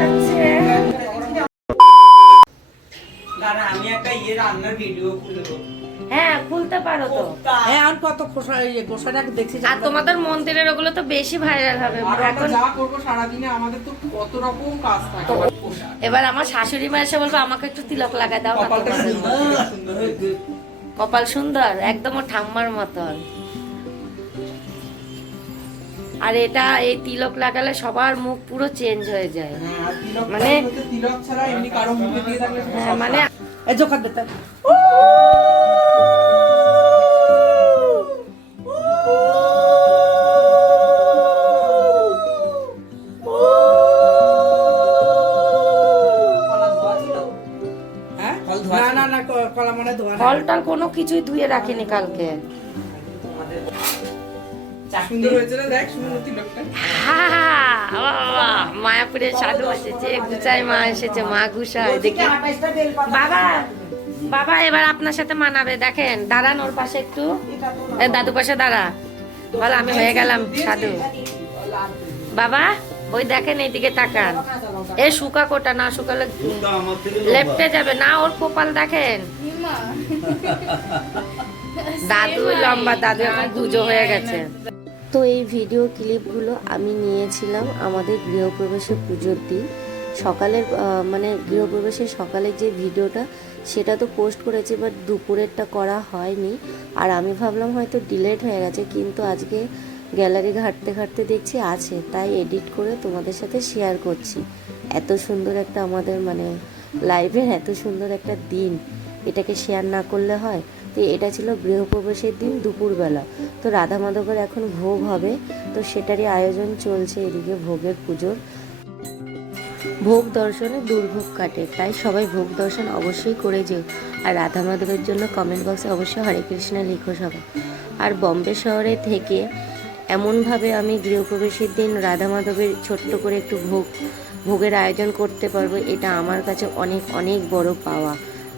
যাচ্ছে দাঁড়া আমি একটা ইয়ে রান্নার ভিডিও খুলবো। হ্যাঁ খুলতে পারো তো। হ্যাঁ আর কত খোসা খোসাটা দেখছি আর তোমাদের মন্দিরের ওগুলো তো বেশি ভাইরাল হবে। এখন যা করব সারাদিনে আমাদের তো কত রকম কাজ থাকে। এবার আমার শাশুড়ি মা এসে বলব আমাকে একটু তিলক লাগাই দাও। কপাল সুন্দর একদম ঠাম্মার মতন। আর এটা এই তিলক লাগালে সবার মুখ পুরো চেঞ্জ হয়ে যায়। হ্যাঁ, মানে- তিলক ছাড়া এমনি কারও মুখে দিয়ে থাকলে মানে জোকার দিতে কলা ধোয়া ছিল হ্যাঁ? মানে না না ক- কলা মনে ধোয়া নাই। ফল টল কোনো কিছুই ধুয়ে রাখিনি কালকে। মায়াপুরের সাধু এসেছে গুচাই মা এসেছে মা গুসাই দেখি। বাবা বাবা এবার আপনার সাথে মানাবে দেখেন দাঁড়ান ওর পাশে একটু। এ, দাদু পাশে দাঁড়া। বল আমি হয়ে গেলাম সাধু। বাবা ওই দেখেন এইদিকে তাকান। এ শুকা কোটা না শুকালে লেফটে যাবে না ওর কপাল দেখেন। দাদু লম্বা দাদু এখন গুজো হয়ে গেছে। তো এই ভিডিও ক্লিপগুলো আমি নিয়েছিলাম আমাদের গৃহপ্রবেশের পুজোর দিন। সকালের মানে গৃহপ্রবেশের সকালের যে ভিডিওটা সেটা তো পোস্ট করেছি বাট দুপুরেরটা করা হয়নি। আর আমি ভাবলাম হয়তো ডিলেট হয়ে গেছে, কিন্তু আজকে গ্যালারি ঘাঁটতে ঘাঁটতে দেখছি আছে, তাই এডিট করে তোমাদের সাথে শেয়ার করছি। এত সুন্দর একটা আমাদের মানে লাইভের এত সুন্দর একটা দিন। এটাকে শেয়ার না করলে হয়। তো এটা ছিল গৃহপ্রবেশের দিন দুপুরবেলা। তো রাধা মাধবের এখন ভোগ হবে, তো সেটারই আয়োজন চলছে এদিকে ভোগের পুজোর। ভোগ দর্শনে দুর্ভোগ কাটে, তাই সবাই ভোগ দর্শন অবশ্যই করে যেও। আর রাধা মাধবের জন্য কমেন্ট বক্সে অবশ্যই হরে কৃষ্ণ লিখো সবাই আর বম্বে শহরে থেকে এমনভাবে আমি গৃহপ্রবেশের দিন রাধা মাধবের ছোট্ট করে একটু ভোগ, ভোগের আয়োজন করতে পারব, এটা আমার কাছে অনেক অনেক বড় পাওয়া।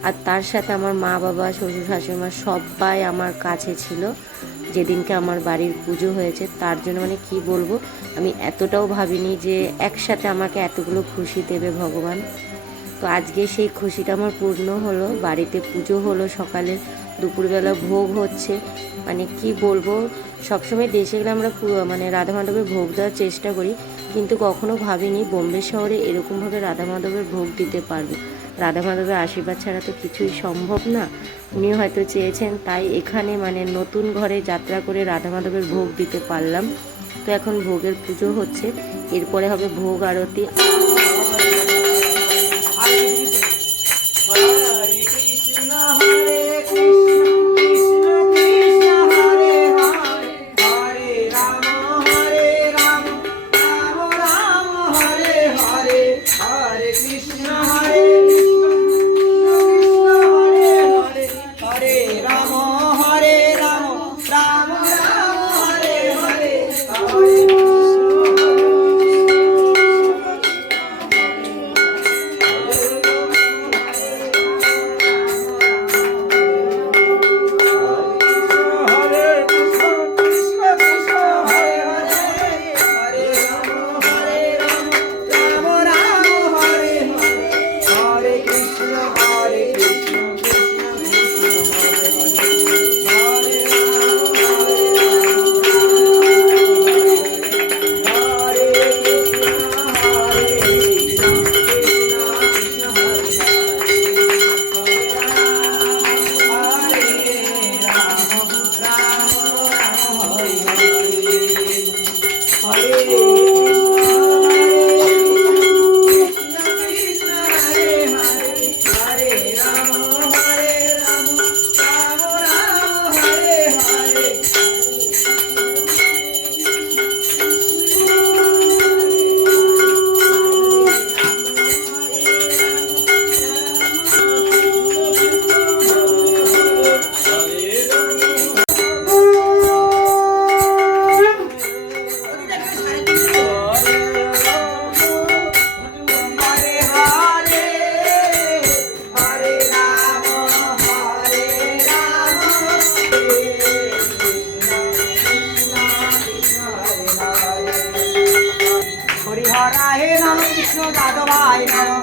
আর তার সাথে আমার মা বাবা, শ্বশুর শাশুড়িমা সবাই আমার কাছে ছিল। যেদিনকে আমার বাড়ির পুজো হয়েছে, তার জন্য মানে কি বলব, আমি এতটাও ভাবিনি যে একসাথে আমাকে এতগুলো খুশি দেবে ভগবান। তো আজকে সেই খুশিটা আমার পূর্ণ হলো, বাড়িতে পুজো হলো, সকালে দুপুরবেলা ভোগ হচ্ছে। মানে কি বলব, সবসময় দেশে গেলে আমরা মানে রাধা মাধবের ভোগ দেওয়ার চেষ্টা করি, কিন্তু কখনো ভাবিনি বোম্বে শহরে এরকমভাবে রাধা মাধবের ভোগ দিতে পারব। রাধা মাধবের আশীর্বাদ ছাড়া তো কিছুই সম্ভব না। উনি হয়তো চেয়েছেন, তাই এখানে মানে নতুন ঘরে যাত্রা করে রাধা মাধবের ভোগ দিতে পারলাম। তো এখন ভোগের পুজো হচ্ছে, এরপরে হবে ভোগ আরতি। Bye.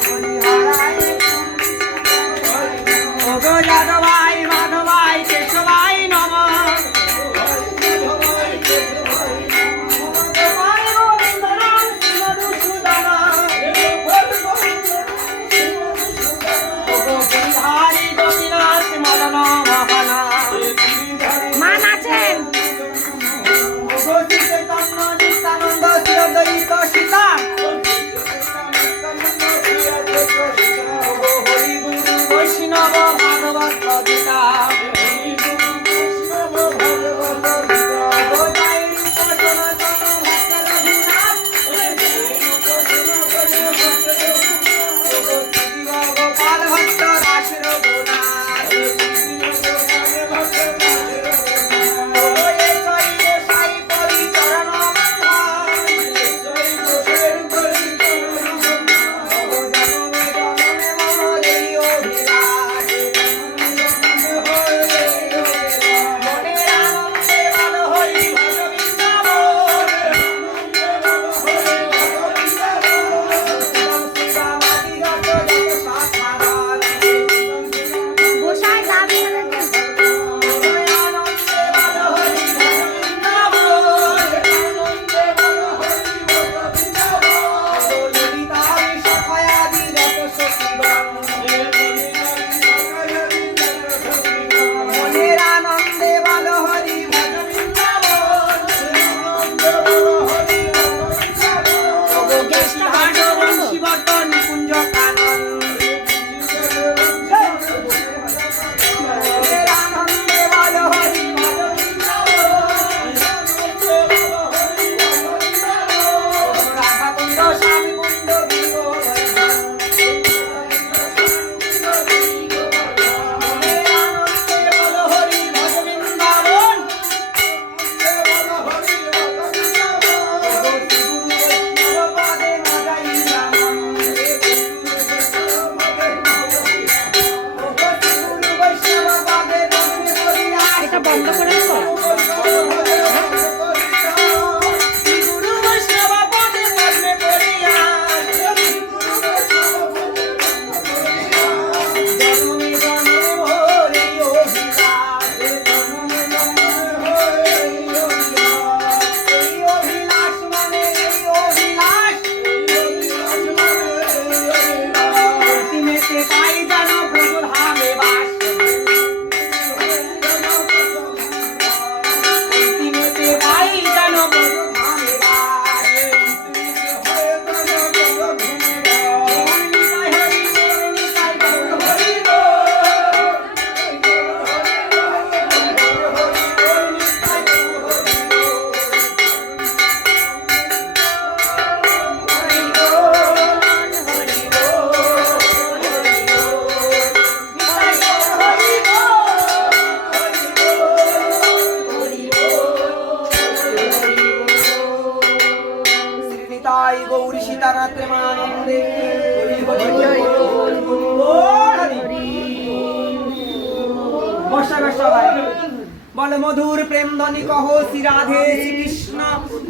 মধুর প্রেম ধনি কহ, শ্রী রাধে শ্রীকৃষ্ণ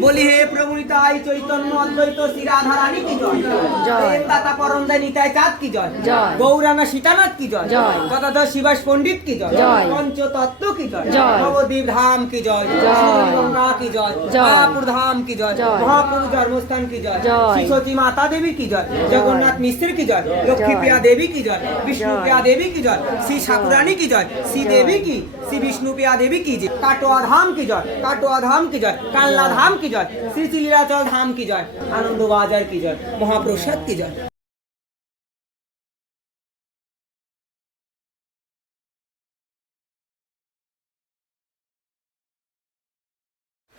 বলি হে প্রভু চৈতন্য অদ্বৈত, শ্রী রাধা রানী কি জয়। জয়। দাতা পরমদায় নিতাই চাঁদ কি জয় জয়। গৌরানা সীতানাথ কি জয় জয়। গদাধর শিবাস পণ্ডিত কি জয় জয়। পঞ্চতত্ত্ব কি জয় জয়। নবদ্বীপ ধাম কি জয় জয়। গঙ্গা কি জয়। মায়াপুর ধাম কি জয় জয়। জন্মস্থান কি জয় জয়। মাতা দেবী কি জয় জগন্নাথ মিশ্র কি জয় লক্ষ্মী প্রিয়া দেবী কি জয় বিষ্ণু প্রিয়া দেবী কি জয় শ্রী ঠাকুরানী কি জয় শ্রী দেবী কি শ্রী বিষ্ণু প্রিয়া দেবী কি জয় কাটোয়া ধাম কি জয় কাটোয়া ধাম কি জয় কাল্লা ধাম কি জয় শ্রী চিলিরাচল ধাম কি জয় আনন্দ বাজার কি জয় মহাপ্রসাদ কি জয়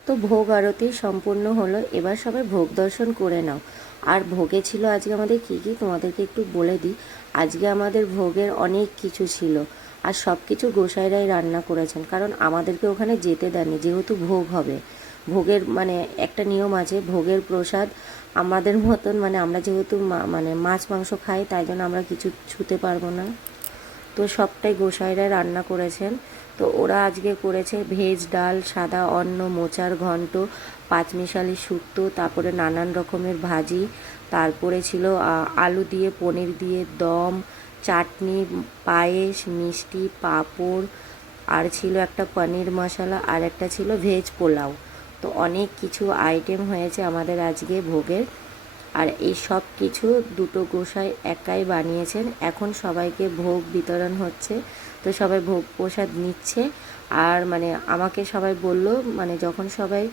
তো ভোগ আরতি সম্পূর্ণ হলো, এবার সবাই ভোগ দর্শন করে নাও। আর ভোগে ছিল আজকে আমাদের কি কি? তোমাদেরকে একটু বলে দিই। আজকে আমাদের ভোগের অনেক কিছু ছিল। আর সব কিছু গোসাইরাই রান্না করেছেন। কারণ আমাদেরকে ওখানে যেতে দেননি, যেহেতু ভোগ হবে। ভোগের মানে একটা নিয়ম আছে, ভোগের প্রসাদ আমাদের মতন মানে আমরা যেহেতু মানে মাছ, মাংস খাই, তাই জন্য আমরা কিছু ছুতে পারব না। তো সবটাই গোসাইরা রান্না করেছেন। তো ওরা আজকে করেছে ভেজ ডাল, সাদা অন্ন, মোচার ঘন্ট, পাঁচমিশালি শুক্তো, তারপরে নানান রকমের ভাজি, তারপরে ছিল আলু দিয়ে, পনির দিয়ে, দম চাটনি, পায়েস, মিষ্টি, পাঁপড়, আর ছিল একটা পনির মশলা, আর একটা ছিল ভেজ পোলাও। তো অনেক কিছু আইটেম হয়েছে আমাদের আজকে ভোগের। আর এই সব কিছু দুটো গোসাই একাই বানিয়েছেন। এখন সবাইকে ভোগ বিতরণ হচ্ছে। তো সবাই ভোগ প্রসাদ নিচ্ছে। আর মানে আমাকে সবাই বলল মানে যখন সবাই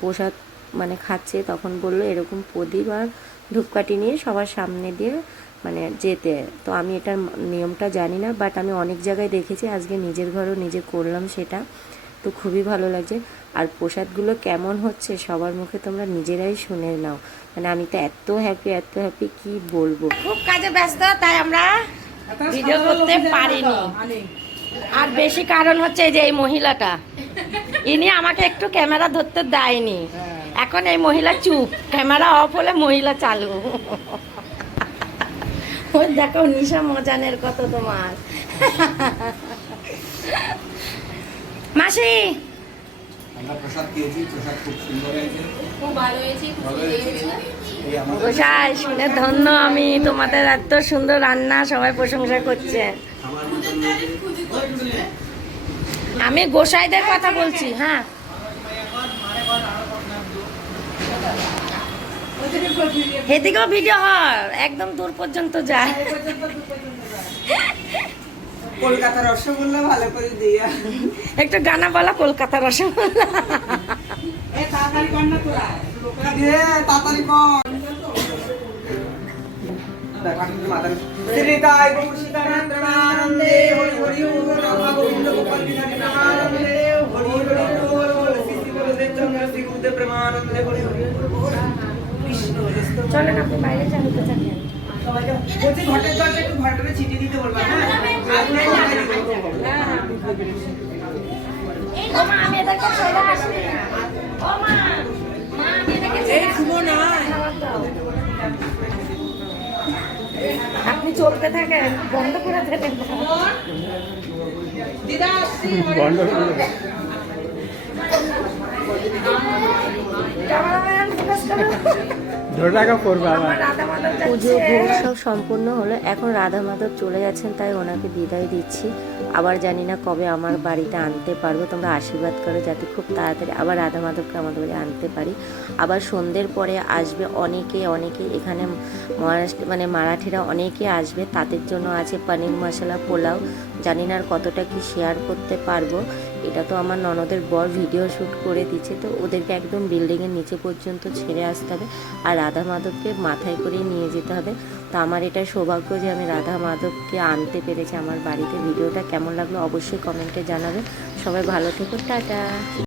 প্রসাদ মানে খাচ্ছে, তখন বলল এরকম প্রদীপ আর ধূপকাঠি নিয়ে সবার সামনে দিয়ে মানে যেতে। তো আমি এটার নিয়মটা জানি না বাট আমি অনেক জায়গায় দেখেছি আজকে নিজের ঘরেও নিজে করলাম সেটা। তো খুবই ভালো লাগছে। আর প্রসাদগুলো কেমন হচ্ছে সবার মুখে তোমরা নিজেরাই শুনে নাও। মানে আমি তো এত হ্যাপি এত হ্যাপি কি বলব? খুব কাজে ব্যস্ত তাই আমরা ভিডিও করতে পারিনি। আর বেশি কারণ হচ্ছে এই যে এই মহিলাটা। ইনি আমাকে একটু ক্যামেরা ধরতে দেয়নি। এখন এই মহিলা চুপ ক্যামেরা অফ হলে মহিলা চালু। ওই দেখো নিশা মজানের কত তোমার। মাসি! শুনে ধন্য আমি তোমাদের এত সুন্দর রান্না সবাই প্রশংসা করছে। আমি গোসাইদের কথা বলছি হ্যাঁ। এদিকেও ভিডিও হয়। একদম দূর পর্যন্ত যায়। কলকাতার রসগোল্লা ভালো করে দিয়া একটু গানা বলা কলকাতা রসগোল্লা। হরি হরি ওম রাধা গোবিন্দ গোপাল বিহারী প্রেমানন্দে হরি হরি বল বল শ্রী শ্রী গুরুদেব চন্দ্র শ্রী গুরুদেব প্রেমানন্দে হরি হরি বল কৃষ্ণ চলেন আপনি বাইরে যান তো থাকেন সবাইকে বলছি ঘটের জলটা একটু ঘটরে ছিটিয়ে দিতে বলবা হ্যাঁ আগুনে কোথায় দিতে বলব? ও মা আমি এদেরকে চলে আসি ও মা মা আমি এদেরকে এই শুনো না আপনি চলতে থাকেন বন্ধ করে দেবেন দিদা আসছি ক্যামেরাম্যান ফোকাস করো পুজো ভোগ সব সম্পূর্ণ হলো এখন রাধা মাধব চলে যাচ্ছেন তাই ওনাকে বিদায় দিচ্ছি। আবার জানি না কবে আমার বাড়িতে আনতে পারব তোমরা আশীর্বাদ করো যাতে খুব তাড়াতাড়ি আবার রাধা মাধবকে আমাদের বাড়ি আনতে পারি। আবার সন্ধ্যের পরে আসবে অনেকে অনেকে এখানে মহারাষ্ট্র মানে মারাঠিরা অনেকে আসবে তাদের জন্য আছে পনির মশলা পোলাও। জানি না আর কতটা কি শেয়ার করতে পারব। এটা তো আমার ননদের বর ভিডিও শ্যুট করে দিচ্ছে, তো ওদেরকে একদম বিল্ডিংয়ের নিচে পর্যন্ত ছেড়ে আসতে হবে আর রাধা মাধবকে মাথায় করে নিয়ে যেতে হবে। তো আমার এটা সৌভাগ্য যে আমি রাধা মাধবকে আনতে পেরেছি আমার বাড়িতে। ভিডিওটা কেমন লাগল অবশ্যই কমেন্টে জানাবে সবাই ভালো থেকো, টাটা।